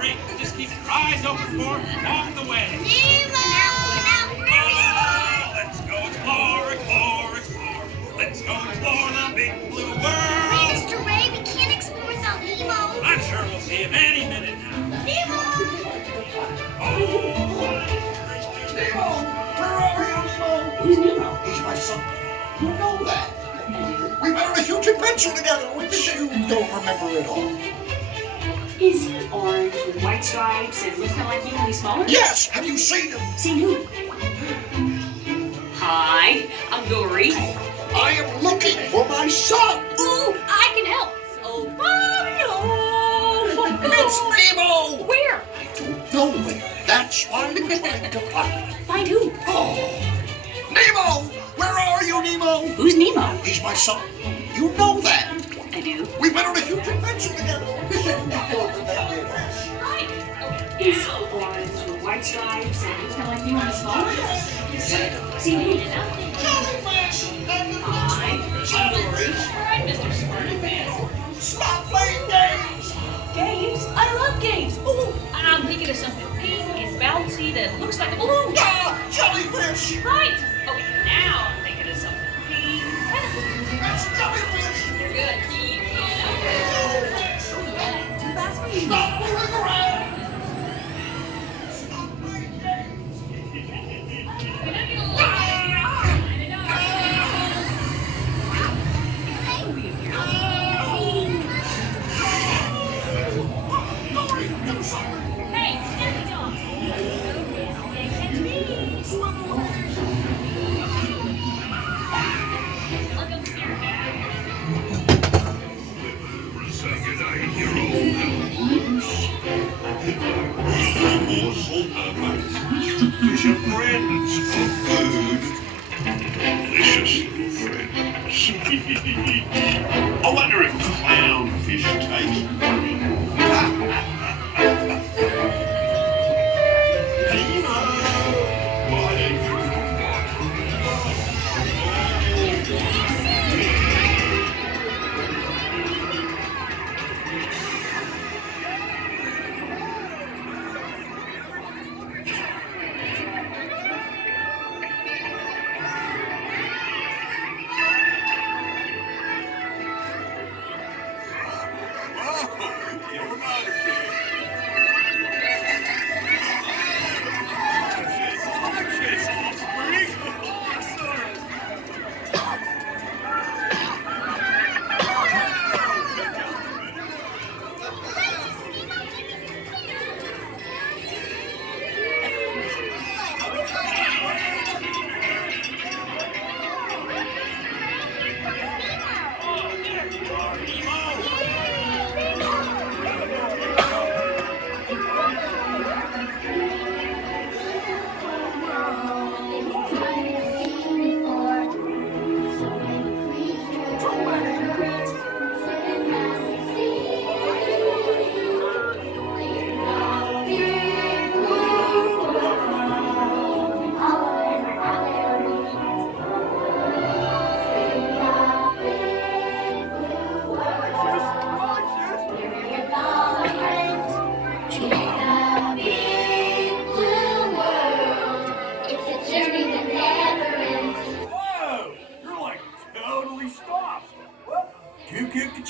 Dory. Just keep your eyes open for along the way. Nemo! Oh, let's go explore, explore, explore. Let's go explore the big blue world. Wait, Mr. Ray, we can't explore without Nemo. I'm sure we'll see him any minute now. Nemo! Nemo! Where are you, Nemo? Who's Nemo? He's my son. You know that. We went on a huge adventure together, which you don't remember at all. Is he orange with white stripes and looks kind of like you, only smaller? Yes! Have you seen him? Seen who? Hi, I'm Dory. I am looking for my son. Ooh, I can help. Oh, Mario! It's Nemo! Where? I don't know where. That's why I'm trying to find him. Find who? Oh, Nemo! Where are you, Nemo? Who's Nemo? He's my son. You know that. I do. We went on a huge adventure together. Is orange with white stripes and looks kind of like you, only smaller? Seen who? Jellyfish! Hi, I'm Dory. Alright, Mr. Squirt. Stop playing games! Games? I love games. Ooh, I'm thinking of something pink and bouncy that looks like a balloon. Ah, jellyfish! Right. Okay, now I'm thinking of something pink. That's jellyfish! You're good. Keep going. Jellyfish! Too fast for you. Stop moving around! Stop playing games! Hey, Snippy Dog. Okay, catch me. Look up here, Fish are friends for food. Delicious little friends. I wonder if clownfish taste Nemo! Why don't you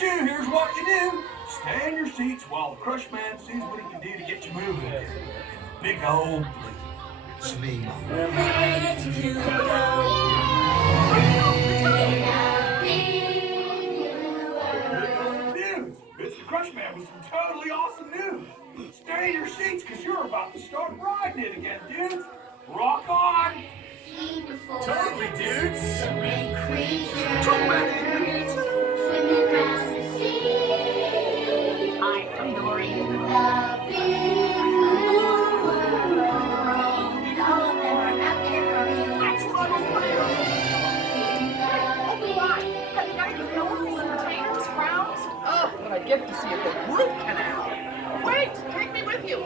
Here's what you do. Stay in your seats while the crush man sees what he can do to get you moving again. Big old blue. Nemo. Dudes, Mr. Crush Man with some totally awesome news. Stay in your seats because you're about to start riding it again, dudes. Rock on. Totally, dudes. So many creatures. Too many creatures. Swimming across the sea. Hi, I'm Dory. The big blue world. And all of them are out there for you. That's what I'm playing. Have you guys been going with containers, crowns? Oh, but I get to see a good root canal. Wait, take me with you.